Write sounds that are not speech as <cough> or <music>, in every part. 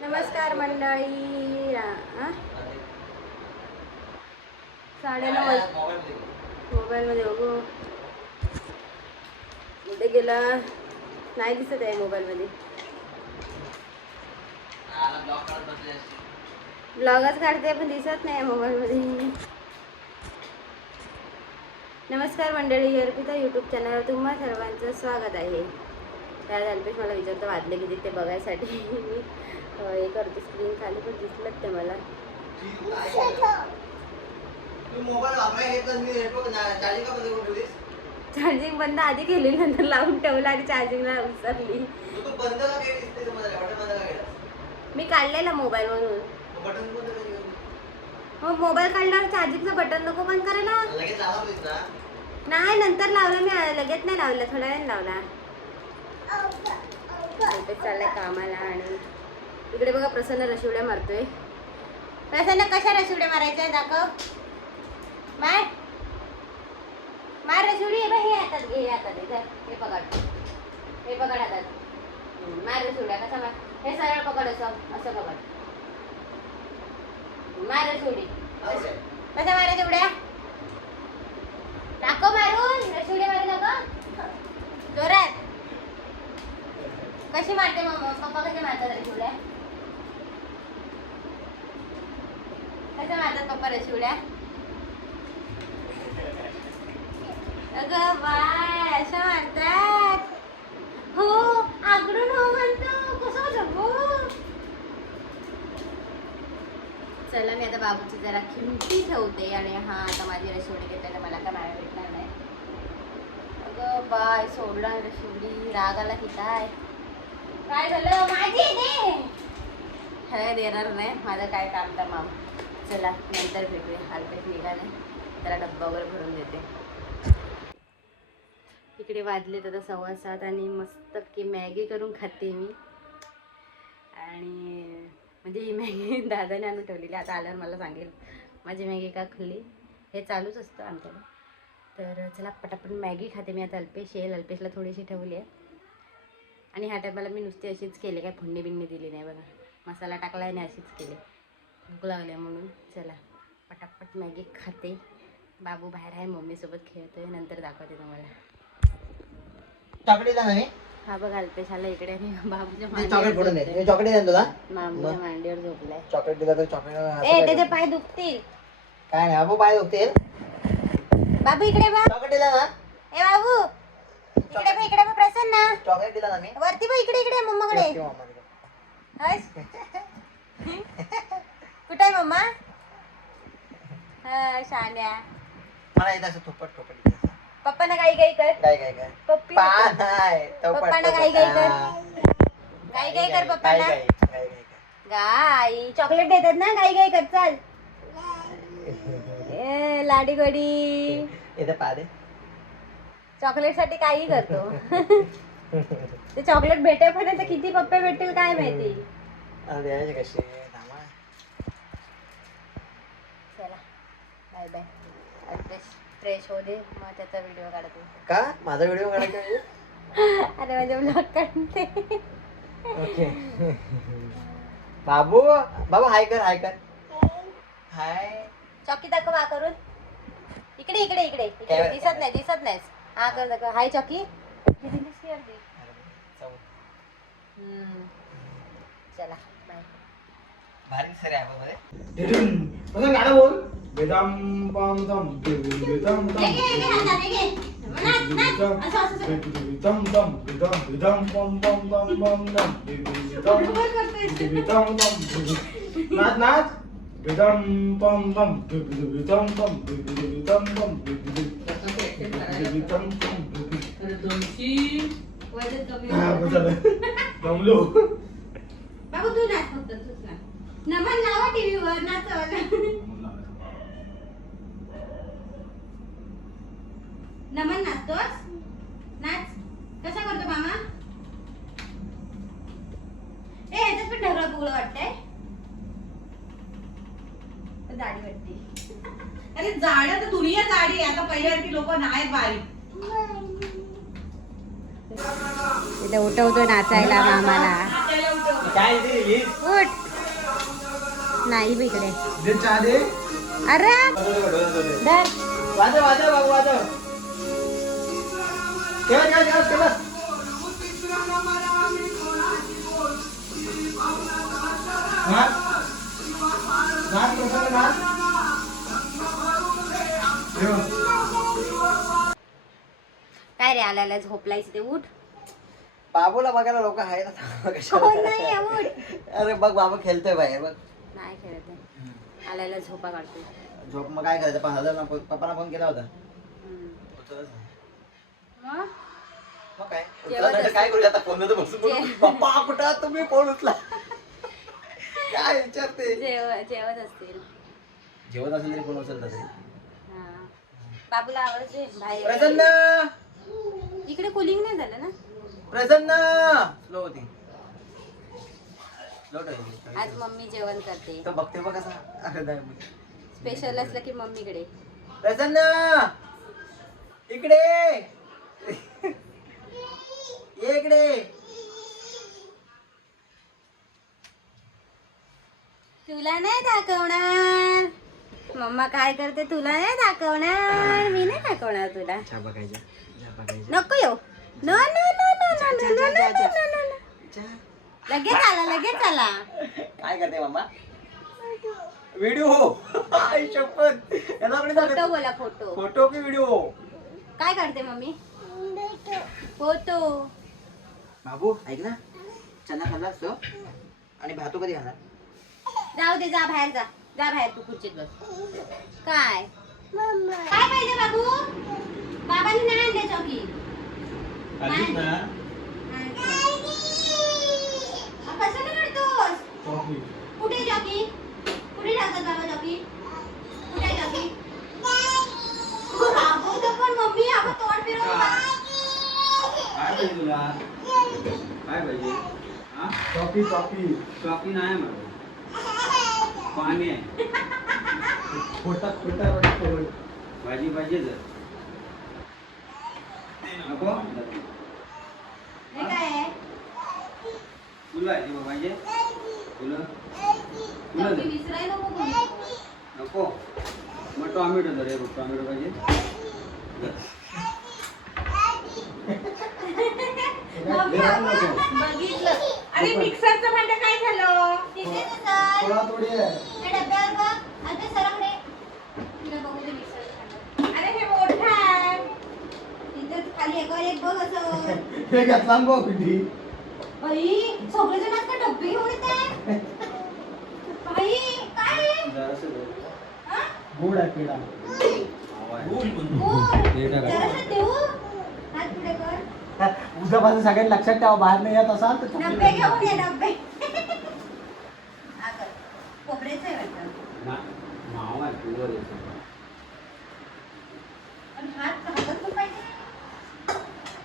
नमस्कार मंडळी. साडे साडेनऊ मोबाईलमध्ये बघू. कुठे गेला? नाही दिसत आहे मोबाईलमध्ये. ब्लॉगच काढते पण दिसत नाही मोबाईलमध्ये. नमस्कार मंडळी अर्पिता यूट्यूब चॅनलवर तुम्हा सर्वांचं स्वागत आहे. त्या अल्पेश मला विचारतं वाजले किती ते बघायसाठी <laughs> मी हे करते स्क्रीन खाली पण दिसलं ते मला. मोबाईल चार्जिंग बंद आधी केली नंतर लावून ठेवलं आणि चार्जिंगला विसरली मी काढलेला का केलं मग मोबाईल काढल्यावर चार्जिंगचं बटन नको बंद करायला नाही नंतर लावलं मी लगेच नाही लावलं थोड्या वेळ लावला इथे चाललाय कामाला आणि इकडे बघा प्रसन्न रशिवड्या मारतोय. प्रसन्न कशा रशिवड्या मारायच्या दाखव. मार. मार रशिवडी हे बघ, हे हातात घे हे हातात. हे पकड. हे पकड हातात. मार रशिवड्या कसा मार? हे सरळ पकड असं असं पकड. मार रशिवडी. कशा मारायच्या उड्या दाखव मारून रशिवड्या मारू नको जोरात कशी मारते मम्मा पप्पा कसे मारतात रशिवड्या? कसे मारतात पप्पा रशिवड्या? अगं बाय अशा मारतात. हो आकडून हो म्हणतो. कसं जगू चला मी आता बाबूची जरा खिमटी ठेवते आणि हा आता माझी रशिवडी घेताना मला काय मारा भेटणार नाही. अगं बाय सोडला रशिवडी. राग आला की काय? काय झालं? माझी दे हे देणार नाही. माझं काय काम तमाम चला नंतर भेटूया. हलपेट निघाले. त्याला डब्बा वगैरे भरून देते. इकडे वाजले तर सव्वा सात आणि मस्त की मॅगी करून खाते मी. आणि म्हणजे ही मॅगी <laughs> दादाने आणून ठेवलेली. आता आल्यावर मला सांगेल. माझी मॅगी का खाल्ली हे चालूच असतं आमच्याकडे. तर चला पटापट मॅगी खाते मी. आता अल्पेश येईल अल्पेशला थोडीशी ठेवली आहे. आणि ह्या टायमाला मी नुसती अशीच केली काय फोडणी बिन्नी दिली नाही बघा. मसाला टाकला आणि अशीच केली. भूक लागल्या म्हणून. चला पटापट मॅगी खाते. बाबू बाहेर आहे मम्मीसोबत खेळतोय. नंतर दाखवते तुम्हाला. हा बघा अल्पेश आला इकडे आणि बाबूच्या मांडीवर? मांडीवर झोपलाय. चॉकलेट दिला तर ए चॉकलेट त्याचे पाय दुखतील. काय नाही बाबू पाय दुखतील. बाबू इकडे चॉकलेट दिला ना? ए बाबू. इकडे बघ इकडे बघ प्रसन्न. चॉकलेट दिला ना मी. वरती बघ इकडे इकडे मम्माकडे. मम्माकडे. हस. कुठे आहे मम्मा? हा शान्या. मला येत असं थोपट थोपट येत असं. पप्पांना काही काही कर. काय काय काय पप्पी पा नाही थोपट, पप्पांना थोपट. गाई गाई कर. हा. गाई गाई कर गाई, पप्पांना. गाई, चॉकलेट देतात ना? गाई गाई कर चाल. ए, लाडी गोडी इथं पा दे चॉकलेटसाठी काही करतो. ते चॉकलेट भेटेपर्यंत किती पप्पे भेटतील काय माहिती? द्यायचे कसे. चला. बाय बाय फ्रेश फ्रेश होऊ दे मग त्याचा व्हिडिओ काढते. का? माझा व्हिडिओ काढायचा म्हणजे? <laughs> अरे माझे ब्लॉग काढते. ओके बाबू बाबू हाय कर हाय कर. हाय चॉकी दाखव करून. इकडे इकडे इकडे. दिसत नाही दिसत नाही हा कर दाखव हाय चॉकी किती दिसली अर्धी? हम्म. चला बाय भारी सर आहे आपण मध्ये कसं गाणं बोल बेदाम पाम दम बेदाम दम हे घे, हे घे, हातात, हे घे. नाच, नाच. असं, असं, असं. बेदाम दम बेदाम बेदाम पम पम दम पम दम बेदाम बरोबर करतोय. बेदाम दम नाच नाच बेदाम पम दम बेदाम दम बेदाम दम जमलो बाबू तू नाच फक्त तूच नाच नमन लावा टीव्ही वर नाचवायला नमन नाचतोस नाच कसा करतो मामा ए ह्याच्यात पण ढगळा पुगळं वाटतंय दाढी वाटते ते झाड तर दुनिया झाडी आता पहिल्यावरती लोक नाही बारी. इथे उठवतो नाचायला मामाला. उठ. नाही बिकडे अरे. काय रे आल्याला झोपलायच ते उठ बाबूला बघायला लोक आहेत आता कशाला? कोण नाही आहे, उठ अरे बघ बाबा खेळतोय बाहेर बघ नाही खेळत आहे आल्याला झोपा काढतोय झोप मग काय करायचं पाच हजार पप्पाला फोन केला होता हम्म. उचलच नाही. मग? मग काय जेवत उचलत नाही तर असते. काय करूया आता फोन बसून बोलू. जे- पप्पा कुठं तुम्ही फोन उचला <laughs> काय विचारते जेव जेवत असतील जेवत असेल तरी फोन उचलतात रे. बाबूला आवडते. बाहेर. प्रसन्न! इकडे कुलिंग नाही झालं ना? प्रसन्न! स्लो होती. स्लो आज मम्मी जेवण करते. तो बघते बघ कसा अरे नाही मग. स्पेशल असलं की मम्मीकडे. प्रसन्न! इकडे! ये इकडे! तुला नाही दाखवणार. मम्मा काय करते तुला नाही दाखवणार? मी नाही दाखवणार तुला. बघायचा. बघायचा. नको येऊ. No no no no no no no no no no no. लगेच आला लगेच आला. काय करते मामा व्हिडिओ आई शपथ. याला कोणी फोटो बोला फोटो. फोटो की व्हिडिओ काय करते मम्मी? फोटो. बाबू ऐक ना. चना खाल्ला असतो. आणि भातू कधी खाणार? जाऊ दे जा बाहेर जा. जा बाहेर तू खुर्चीत बस. काय? काय पाहिजे बाबू? बाबांनी नाही आणले चौकी आलीस ना? कसं. कुठे जॉकी कुठे टाकतात बाबा जॉकी कुठे जॉकी राबवतो पण मम्मी आपण तोंड? काय पाहिजे तुला? काय पाहिजे? हा? कॉफी कॉफी कॉफी नाही पाणी आहे. खोटा खोटा वाटतो. भाजी पाहिजे तर नको? हे तुला आहे? ते पाहिजे तुला तुला जॉकी दे. विसराय नको मग टॉमॅटो दर हे बघ टॉमॅटो पाहिजे बघितलं. अरे मिक्सरचं भांड काय झालं? थोडा थोडी आहे त्या डब्यावर बघ आणि ते सरकडे तिला बघू दे मिक्सर अरे हे मोठं आहे तिथे खाली एकावर एक बघ असं हे घेतला ना किती बाई का डब्बे घेऊन येत आहे बाई काय. हा? गोड आहे पेढा हवा आहे. गोड. ते टाका. जरासं देऊ हात पुढे कर उद्यापासून सगळ्यांनी लक्षात ठेवा बाहेर नाही येत असाल तर चॉकलेट डब्बे घेऊन घेऊन या. ये डब्बे हा कर. खोबऱ्याचं आहे वाटतं ना मावा आहे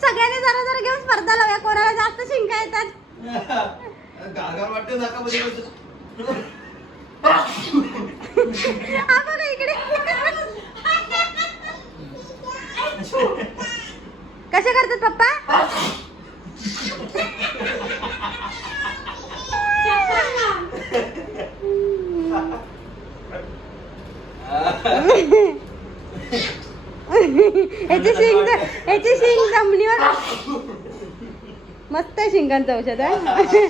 सगळ्यांनी जरा जरा घेऊन स्पर्धा लावूया. कोणाला जास्त शिंका येतात. हा बघा इकडे. कसे करतात पप्पा? याची शिंग याची शिंग जमणीवर मस्त आहे शिंगांचं औषध आहे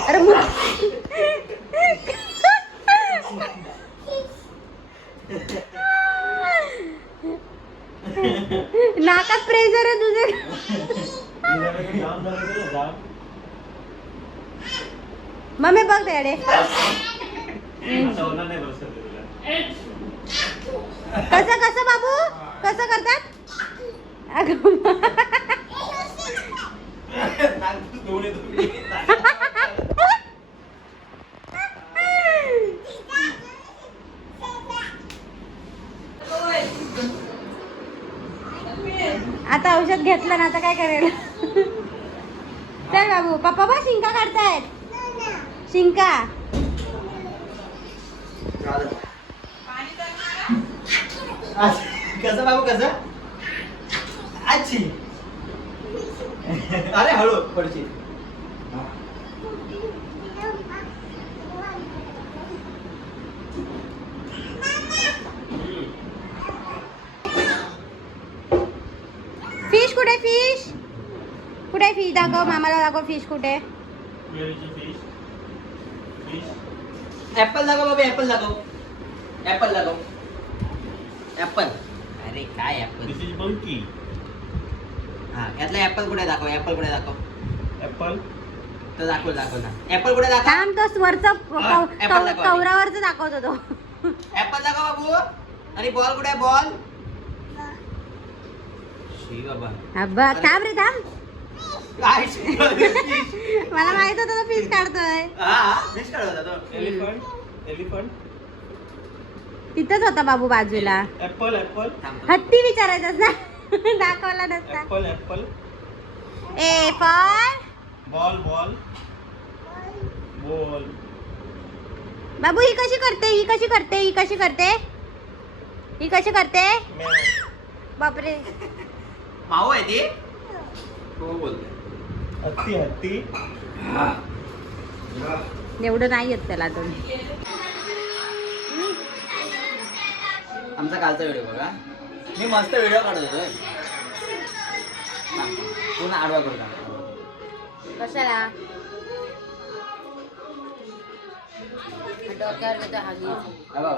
अरे मु- नाकात प्रेशर आहे तुझे. मम्मी बघ त्याडे कसं कसं बाबू? कसं करतात? आता औषध घेतलं ना आता काय करेल? चल बाबू पप्पा बा शिंका काढतायत. शिंका. कसं बाबू कसं? आजी अरे हळू पडची. फिश कुठे फिश कुठे फिश दाखव मामाला दाखव फिश कुठे? ऍपल दाखव बाबा ऍपल दाखव. ऍपल दाखव. ऍपल अरे काय ऍपल This is monkey. हा यातला ऍपल कुठे दाखव? ऍपल कुठे दाखव? Apple. तो दाखव दाखव ना. ऍपल कुठे दाखव? थांब तो वरचा हा, apple दाखव. कवरावरच दाखवतो तो. ऍपल दाखव बाबू. आणि बॉल कुठे आहे? बॉल? शी बाबा. अब्बा थांब रे थांब. काय शी बाबा? <laughs> मला माहीत होतं तो फिश काढतोय. हा फिश काढत होता तो. Elephant. Elephant. तिथंच होता बाबू बाजूला. Apple. थांब. हत्ती विचारायचं ना <laughs> दाखवला नसता. Apple. ए पण Ball. Ball. Ball. बाबू ही कशी करते ही कशी करते ही कशी करते ही कशी करते. बापरे माऊ आहे ती हो बोलते हत्ती हत्ती एवढं नाही येत त्याला अजून आमचा कालचा व्हिडिओ बघा. मी मस्त व्हिडिओ काढत होतो. पुन्हा आडवा करू का? कशाला? डोक्यावर देतो हागी हा बाबा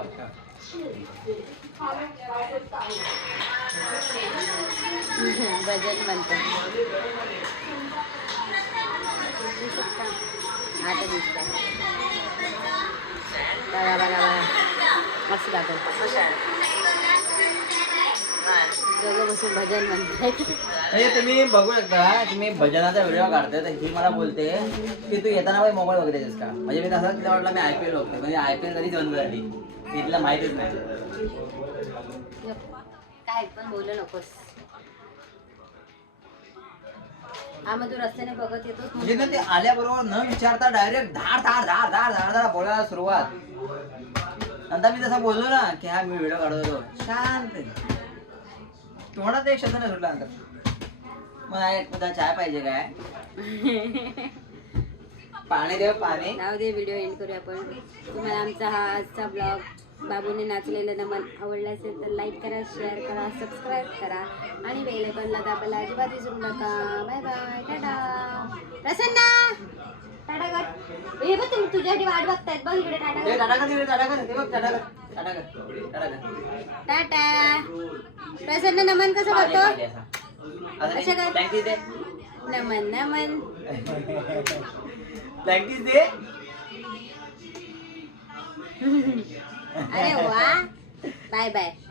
बजेट म्हणतो. आता दिसत बघा बघा बघा. मस्त दाखवतो दोघं बसून भजन म्हणजे तुम्ही बघू शकता की मी भजनाचा व्हिडिओ काढतोय तर ही मला बोलते की तू येताना बाई मोबाईल बघतेस का? म्हणजे मी तसं तिला वाटलं मी आय पी एल बघते म्हणजे आय पी एल कधीच बंद झाली तिला माहितीच नाही. काय पण बोलू नकोस. मग तू रस्त्याने बघत येतोस म्हणजे ना ते आल्याबरोबर न विचारता डायरेक्ट धाड धाड धाड धाड धाड धाड बोलायला सुरुवात. नंतर मी तसं बोललो ना की हा मी व्हिडिओ काढत होतो शांत तुम्हाला ते एक शब्द नाही सुटला नंतर. आहे तुला चाय पाहिजे काय? <laughs> पाणी देव पाणी. नाव दे व्हिडिओ एंड करूया आपण. तुम्हाला आमचा हा आजचा ब्लॉग बाबूने नाचलेलं नमन आवडला असेल तर लाईक करा शेअर करा सबस्क्राईब करा. आणि बेल आयकॉनला दाबायला अजिबात विसरू नका. Bye bye tata Prasanna! Tata कर हे बघ तुम्ही तुझ्यासाठी वाट बघतायत. बघ इकडे टाटा कर टाटा कर टाटा कर. टाटा कर. कर. कर. टाटा प्रसन्न नमन कसं करतो? असा. नमन नमन. <laughs> दे. <laughs> अरे वा. Bye bye.